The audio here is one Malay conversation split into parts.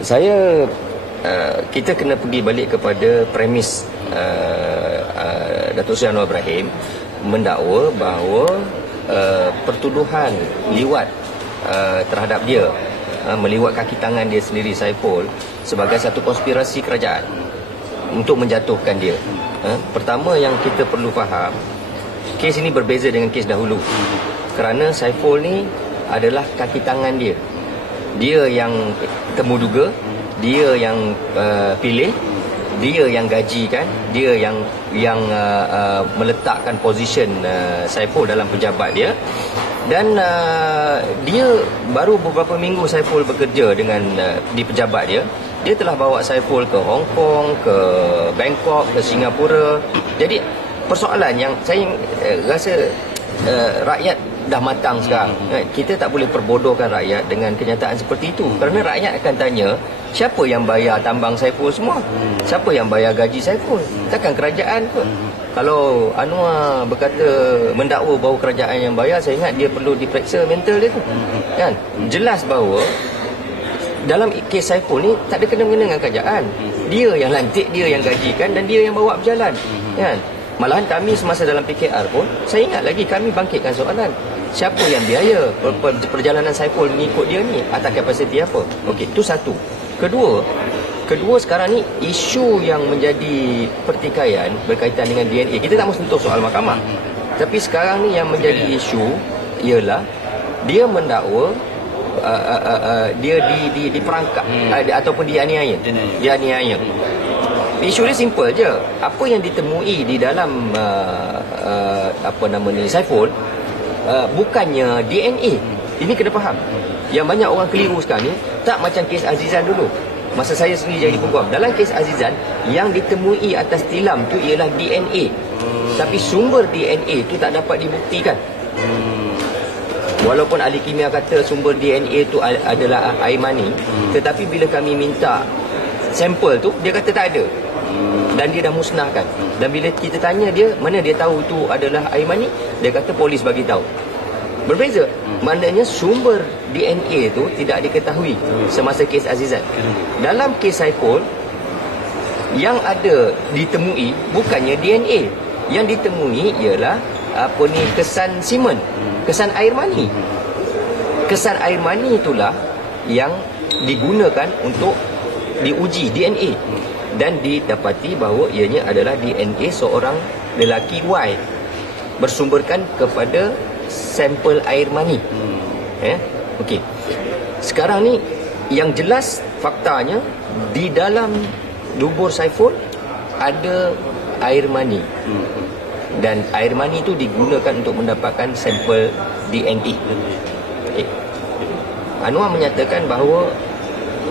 Saya kita kena pergi balik kepada premis Datuk Seri Anwar Ibrahim mendakwa bahawa pertuduhan liwat terhadap dia, meliwat kaki tangan dia sendiri, Saiful, sebagai satu konspirasi kerajaan untuk menjatuhkan dia. Pertama yang kita perlu faham, kes ini berbeza dengan kes dahulu kerana Saiful ni adalah kaki tangan dia. Dia yang temuduga, dia yang pilih, dia yang gajikan, dia yang meletakkan position Saiful dalam pejabat dia. Dan dia baru beberapa minggu Saiful bekerja dengan di pejabat dia, dia telah bawa Saiful ke Hong Kong, ke Bangkok, ke Singapura. Jadi persoalan yang saya rasa rakyat dah matang sekarang. Kita tak boleh perbodohkan rakyat dengan kenyataan seperti itu. Kerana rakyat akan tanya, siapa yang bayar tambang Saiful semua? Siapa yang bayar gaji Saiful? Takkan kerajaan kot. Kalau Anwar berkata mendakwa bahawa kerajaan yang bayar, saya ingat dia perlu diperiksa mental dia tu. Kan? Jelas bahawa dalam kes Saiful ni tak ada kena-mengena dengan kerajaan. Dia yang lantik, dia yang gajikan dan dia yang bawa berjalan. Kan? Malahan kami semasa dalam PKR pun, saya ingat lagi kami bangkitkan soalan, siapa yang biaya perjalanan Saiful mengikut dia ni, atas kapasiti apa? Okey, itu satu. Kedua sekarang ni isu yang menjadi pertikaian berkaitan dengan DNA. Kita tak mahu sentuh soal mahkamah. Tapi sekarang ni yang menjadi isu ialah dia mendakwa dia diperangkap ataupun dianiaya. Dianiaya. Isu dia simple je. Apa yang ditemui di dalam Saiful bukannya DNA. Ini kena faham. Yang banyak orang keliru sekarang ni, tak macam kes Azizan dulu. Masa saya sendiri jadi peguam, dalam kes Azizan yang ditemui atas tilam tu ialah DNA. Tapi sumber DNA tu tak dapat dibuktikan. Walaupun ahli kimia kata sumber DNA tu adalah air mani, tetapi bila kami minta sampel tu, dia kata tak ada. Dan dia dah musnahkan. Dan bila kita tanya dia, mana dia tahu itu adalah air mani, dia kata polis bagi tahu. Berbeza. Maknanya sumber DNA itu tidak diketahui semasa kes Azizan. Dalam kes Saiful, yang ada ditemui bukannya DNA. Yang ditemui ialah kesan semen, kesan air mani. Kesan air mani itulah yang digunakan untuk diuji DNA. Dan didapati bahawa ianya adalah DNA seorang lelaki Y, bersumberkan kepada sampel air mani. Okey. Sekarang ni yang jelas faktanya di dalam dubur Saiful ada air mani. Dan air mani itu digunakan untuk mendapatkan sampel DNA. Anwar menyatakan bahawa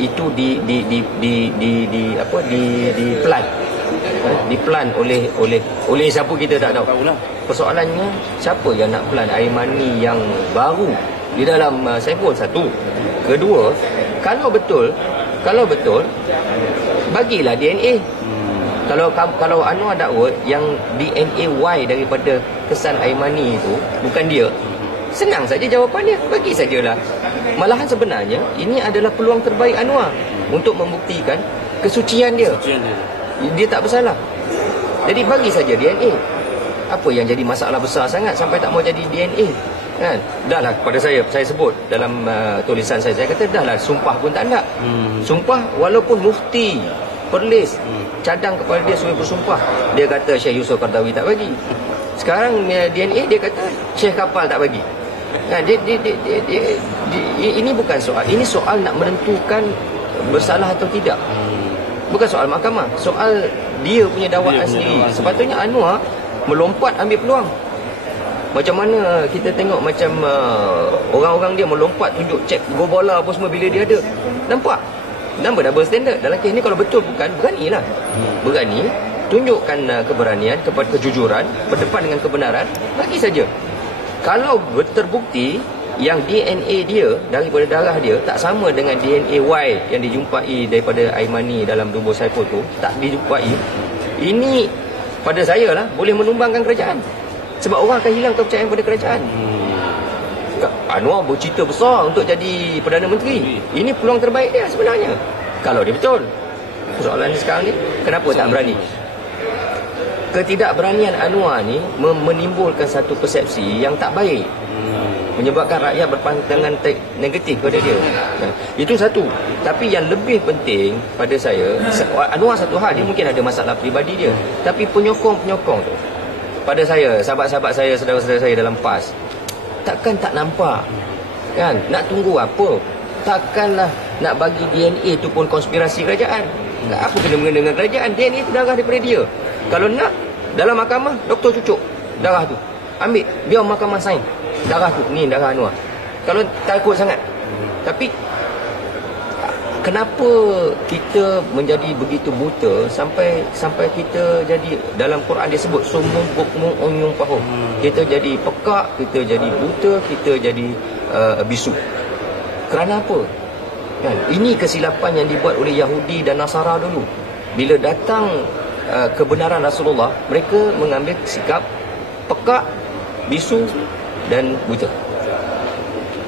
itu diplan oleh siapa kita tak tahu. Persoalannya, siapa yang nak plan air mani yang baru di dalam Saiful? Satu. Kedua, kalau betul bagilah DNA. Kalau Anwar dakwa yang DNA Y daripada kesan air mani itu bukan dia, senang saja jawapan dia, bagi sajalah. Malahan sebenarnya ini adalah peluang terbaik Anwar untuk membuktikan kesucian dia. Dia tak bersalah. Jadi bagi saja DNA. Apa yang jadi masalah besar sangat sampai tak mau jadi DNA? Kan? Dahlah, pada saya sebut dalam tulisan saya kata dahlah, sumpah pun tak nak. Sumpah walaupun mufti Perlis cadang kepada dia suruh bersumpah, dia kata Syekh Yusof Qaradawi tak bagi. Sekarang DNA dia kata Syekh Kapal tak bagi. Ini bukan soal. Ini soal nak menentukan bersalah atau tidak. Bukan soal mahkamah. Soal dia punya dakwaan sendiri. Sepatutnya Anwar melompat ambil peluang. Macam mana kita tengok macam orang-orang dia melompat tunjuk cek go bola apa semua bila dia ada. Nampak? Nampak double standard. Dalam kes ni kalau betul bukan, beranilah. Berani, tunjukkan keberanian, kejujuran, berdepan dengan kebenaran, bagi saja. Kalau terbukti yang DNA dia daripada darah dia tak sama dengan DNA Y yang dijumpai daripada air mani dalam dubur Saiful tu, tak dijumpai, ini pada saya lah boleh menumbangkan kerajaan. Sebab orang akan hilang kepercayaan pada kerajaan. Anwar bercita besar untuk jadi Perdana Menteri. Ini peluang terbaik dia sebenarnya. Kalau dia betul. Soalan sekarang ni, kenapa tak berani? Ketidakberanian Anwar ni menimbulkan satu persepsi yang tak baik. Menyebabkan rakyat berpandangan negatif pada dia. Itu satu. Tapi yang lebih penting pada saya, Anwar satu hal, dia mungkin ada masalah peribadi dia. Tapi penyokong-penyokong tu, pada saya, sahabat-sahabat saya, saudara-saudara saya dalam PAS, takkan tak nampak, kan? Nak tunggu apa? Takkanlah nak bagi DNA tu pun konspirasi kerajaan. Apa kena mengena dengan kerajaan? DNA tu darah daripada dia. Kalau nak, dalam mahkamah, doktor cucuk darah tu, ambil, biar mahkamah sign darah tu, ni darah Anwar. Kalau takut sangat. Tapi kenapa kita menjadi begitu buta sampai kita jadi, dalam Quran dia sebut sumung bukmung onyung pahum. Kita jadi pekak, kita jadi buta, kita jadi bisu. Kerana apa? Kan? Ini kesilapan yang dibuat oleh Yahudi dan Nasara dulu. Bila datang kebenaran Rasulullah, mereka mengambil sikap pekak, bisu dan buta.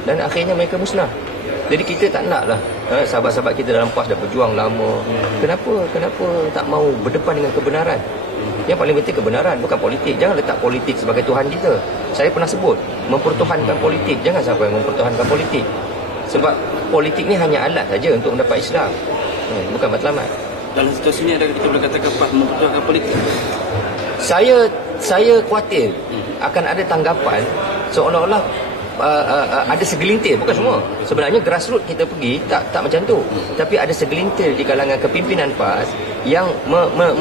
Dan akhirnya mereka musnah. Jadi kita tak nak lah, sahabat-sahabat kita dalam PAS dah berjuang lama. Kenapa tak mau berdepan dengan kebenaran? Yang paling penting kebenaran, bukan politik. Jangan letak politik sebagai Tuhan kita. Saya pernah sebut, mempertuhankan politik. Jangan sampai mempertuhankan politik. Sebab politik ni hanya alat saja untuk mendapat Islam, bukan matlamat. Dalam situasi ini, adakah kita boleh katakan PAS mempertuhankan politik? Saya khawatir akan ada tanggapan seolah-olah ada segelintir, bukan semua. Sebenarnya grassroots kita pergi tak macam tu. Tapi ada segelintir di kalangan kepimpinan PAS yang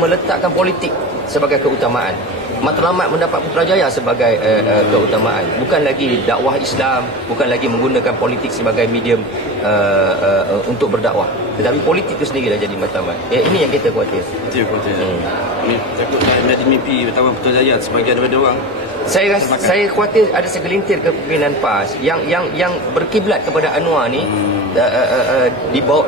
meletakkan politik sebagai keutamaan. Matlamat mendapat Putrajaya sebagai keutamaan. Bukan lagi dakwah Islam, bukan lagi menggunakan politik sebagai medium untuk berdakwah. Tetapi politik itu sendiri dah jadi matlamat. Ini yang kita khawatir. Itu yang khawatir. Takut tak menjadi mimpi utama Putrajaya sebagian daripada orang. Saya khawatir ada segelintir kepimpinan PAS yang berkiblat kepada Anwar ni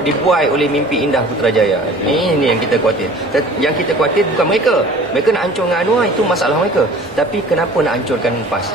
dibuai oleh mimpi indah Putrajaya. Ini yang kita khawatir. Yang kita khawatir bukan mereka. Mereka nak hancur dengan Anwar, itu masalah mereka. Tapi kenapa nak hancurkan PAS?